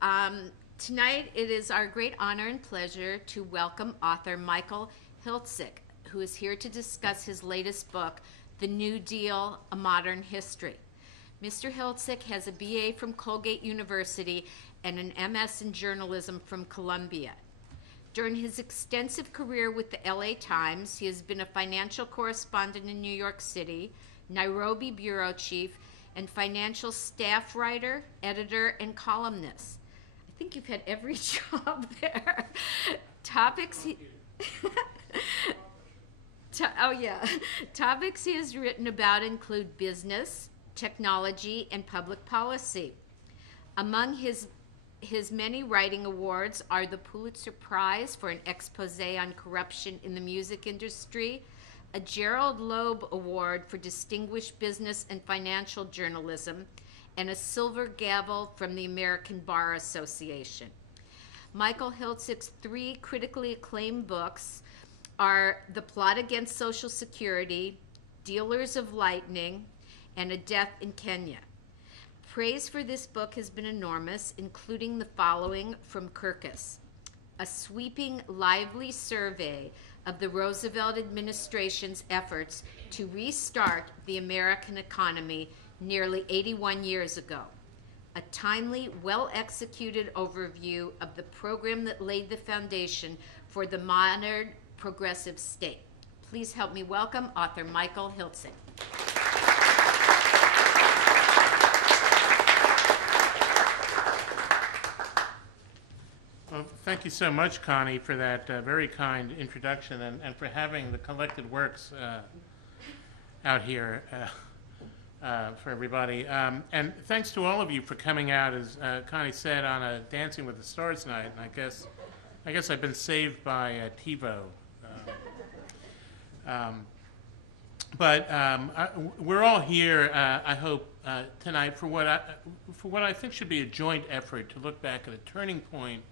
Tonight it is our great honor and pleasure to welcome author Michael Hiltzik, who is here to discuss his latest book, The New Deal, A Modern History. Mr. Hiltzik has a BA from Colgate University and an MS in journalism from Columbia. During his extensive career with the LA Times, he has been a financial correspondent in New York City, Nairobi bureau chief, and financial staff writer, editor, and columnist. I think you've had every job there. Topics he Topics he has written about include business, technology, and public policy. Among his many writing awards are the Pulitzer Prize for an expose on corruption in the music industry, a Gerald Loeb Award for distinguished business and financial journalism, and a Silver Gavel from the American Bar Association. Michael Hiltzik's three critically acclaimed books are The Plot Against Social Security, Dealers of Lightning, and A Death in Kenya. Praise for this book has been enormous, including the following from Kirkus: a sweeping, lively survey of the Roosevelt administration's efforts to restart the American economy nearly 81 years ago. A timely, well-executed overview of the program that laid the foundation for the modern progressive state. Please help me welcome author Michael Hiltzik. Well, thank you so much, Connie, for that very kind introduction and for having the collected works out here for everybody. And thanks to all of you for coming out, as Connie said, on a Dancing with the Stars night. And I guess I've been saved by TiVo. We're all here, I hope, tonight for what I think should be a joint effort to look back at a turning point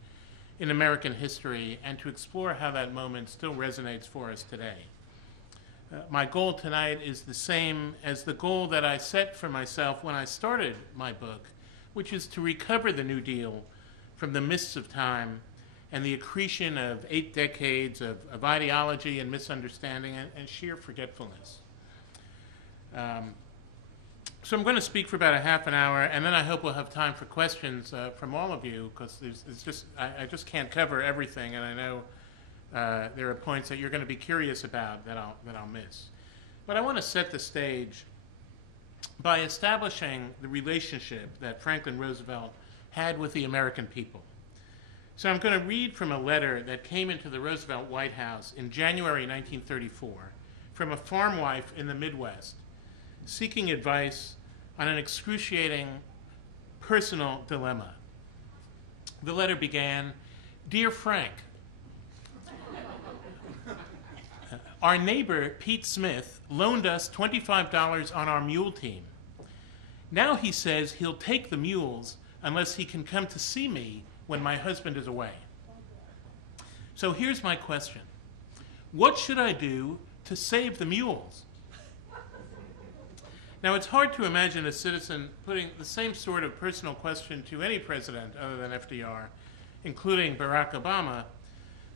in American history and to explore how that moment still resonates for us today. My goal tonight is the same as the goal that I set for myself when I started my book, which is to recover the New Deal from the mists of time and the accretion of 8 decades of ideology and misunderstanding and sheer forgetfulness. So I'm going to speak for about a half an hour, and then I hope we'll have time for questions from all of you, because I just can't cover everything, and I know there are points that you're going to be curious about that I'll miss. But I want to set the stage by establishing the relationship that Franklin Roosevelt had with the American people. So I'm going to read from a letter that came into the Roosevelt White House in January 1934 from a farm wife in the Midwest, seeking advice on an excruciating personal dilemma. The letter began, "Dear Frank, our neighbor, Pete Smith, loaned us $25 on our mule team. Now he says he'll take the mules unless he can come to see me when my husband is away. So here's my question. What should I do to save the mules?" Now, it's hard to imagine a citizen putting the same sort of personal question to any president other than FDR, including Barack Obama,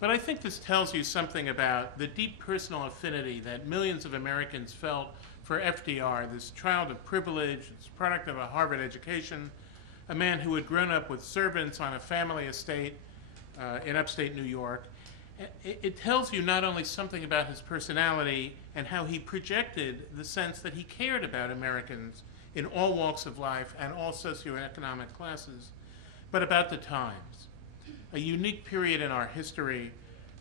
but I think this tells you something about the deep personal affinity that millions of Americans felt for FDR, this child of privilege, this product of a Harvard education, a man who had grown up with servants on a family estate in upstate New York. It tells you not only something about his personality and how he projected the sense that he cared about Americans in all walks of life and all socioeconomic classes, but about the times, a unique period in our history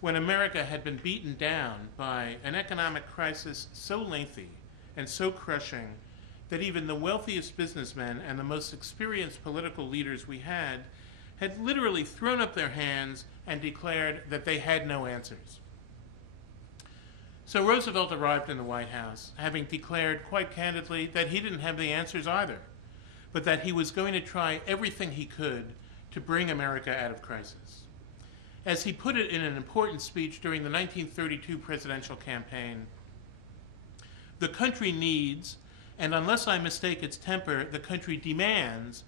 when America had been beaten down by an economic crisis so lengthy and so crushing that even the wealthiest businessmen and the most experienced political leaders we had literally thrown up their hands and declared that they had no answers. So Roosevelt arrived in the White House, having declared quite candidly that he didn't have the answers either, but that he was going to try everything he could to bring America out of crisis. As he put it in an important speech during the 1932 presidential campaign, "The country needs, and unless I mistake its temper, the country demands,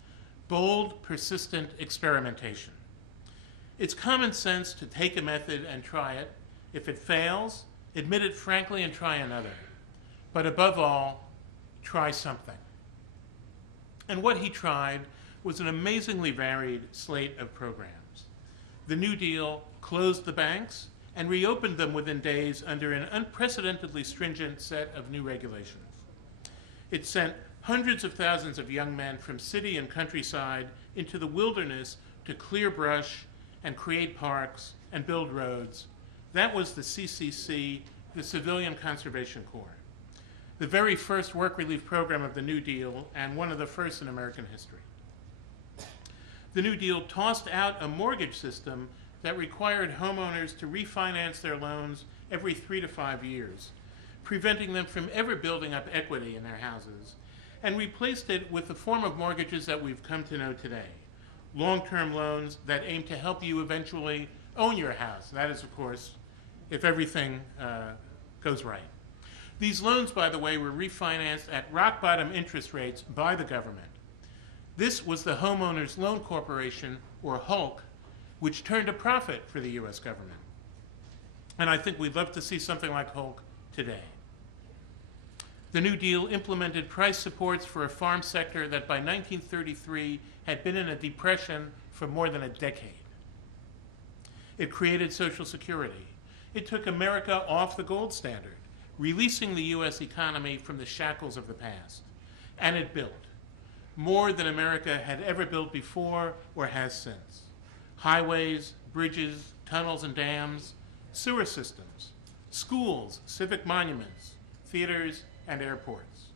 bold, persistent experimentation. It's common sense to take a method and try it. If it fails, admit it frankly and try another. But above all, try something. And what he tried was an amazingly varied slate of programs. The New Deal closed the banks and reopened them within days under an unprecedentedly stringent set of new regulations. It sent hundreds of thousands of young men from city and countryside into the wilderness to clear brush and create parks and build roads. That was the CCC, the Civilian Conservation Corps, the very first work relief program of the New Deal and one of the first in American history. The New Deal tossed out a mortgage system that required homeowners to refinance their loans every 3 to 5 years, preventing them from ever building up equity in their houses, and replaced it with the form of mortgages that we've come to know today, long-term loans that aim to help you eventually own your house. That is, of course, if everything goes right. These loans, by the way, were refinanced at rock-bottom interest rates by the government. This was the Homeowners Loan Corporation, or HULC, which turned a profit for the U.S. government. And I think we'd love to see something like HULC today. The New Deal implemented price supports for a farm sector that by 1933 had been in a depression for more than a decade. It created Social Security. It took America off the gold standard, releasing the U.S. economy from the shackles of the past. And it built more than America had ever built before or has since. Highways, bridges, tunnels and dams, sewer systems, schools, civic monuments, theaters, and airports.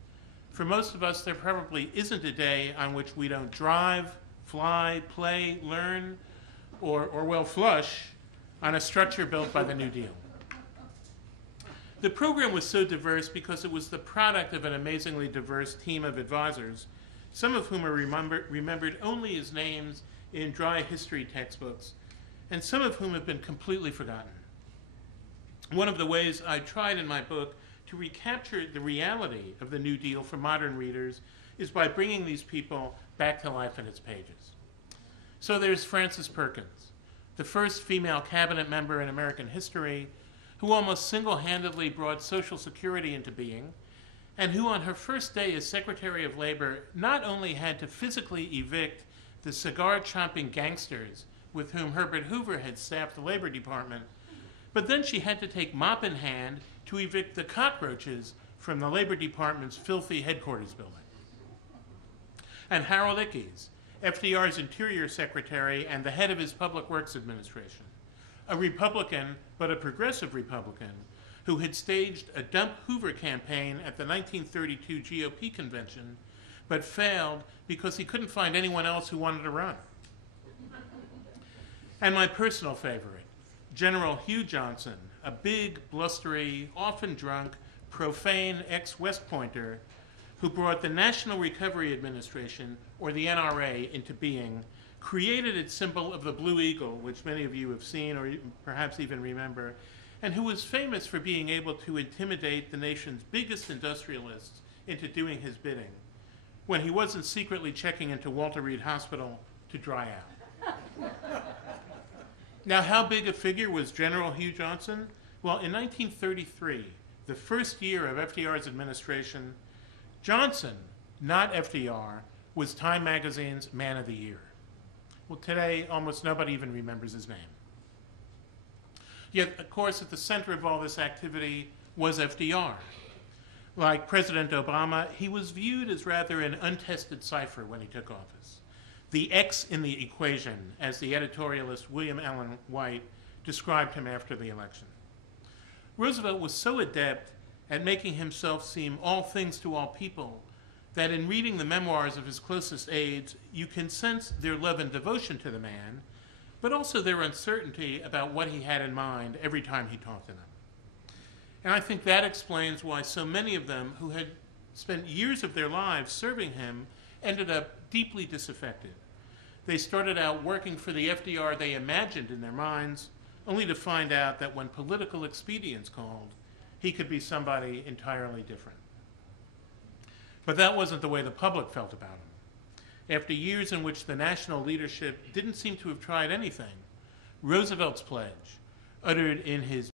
For most of us, there probably isn't a day on which we don't drive, fly, play, learn, or well, flush on a structure built by the New Deal. The program was so diverse because it was the product of an amazingly diverse team of advisors, some of whom are remembered only as names in dry history textbooks, and some of whom have been completely forgotten. One of the ways I tried in my book to recapture the reality of the New Deal for modern readers is by bringing these people back to life in its pages. So there's Frances Perkins, the first female cabinet member in American history, who almost single-handedly brought Social Security into being, and who on her first day as Secretary of Labor not only had to physically evict the cigar-chomping gangsters with whom Herbert Hoover had staffed the Labor Department, but then she had to take mop in hand to evict the cockroaches from the Labor Department's filthy headquarters building. And Harold Ickes, FDR's Interior Secretary and the head of his Public Works Administration, a Republican, but a progressive Republican, who had staged a Dump Hoover campaign at the 1932 GOP convention, but failed because he couldn't find anyone else who wanted to run. And my personal favorite, General Hugh Johnson, a big, blustery, often drunk, profane ex-West Pointer who brought the National Recovery Administration, or the NRA, into being, created its symbol of the Blue Eagle, which many of you have seen or perhaps even remember, and who was famous for being able to intimidate the nation's biggest industrialists into doing his bidding when he wasn't secretly checking into Walter Reed Hospital to dry out. Now, how big a figure was General Hugh Johnson? Well, in 1933, the first year of FDR's administration, Johnson, not FDR, was Time Magazine's Man of the Year. Well, today, almost nobody even remembers his name. Yet, of course, at the center of all this activity was FDR. Like President Obama, he was viewed as rather an untested cipher when he took office. The X in the equation, as the editorialist William Allen White described him after the election. Roosevelt was so adept at making himself seem all things to all people that in reading the memoirs of his closest aides, you can sense their love and devotion to the man, but also their uncertainty about what he had in mind every time he talked to them. And I think that explains why so many of them who had spent years of their lives serving him ended up deeply disaffected. They started out working for the FDR they imagined in their minds, only to find out that when political expedience called, he could be somebody entirely different. But that wasn't the way the public felt about him. after years in which the national leadership didn't seem to have tried anything, Roosevelt's pledge, uttered in his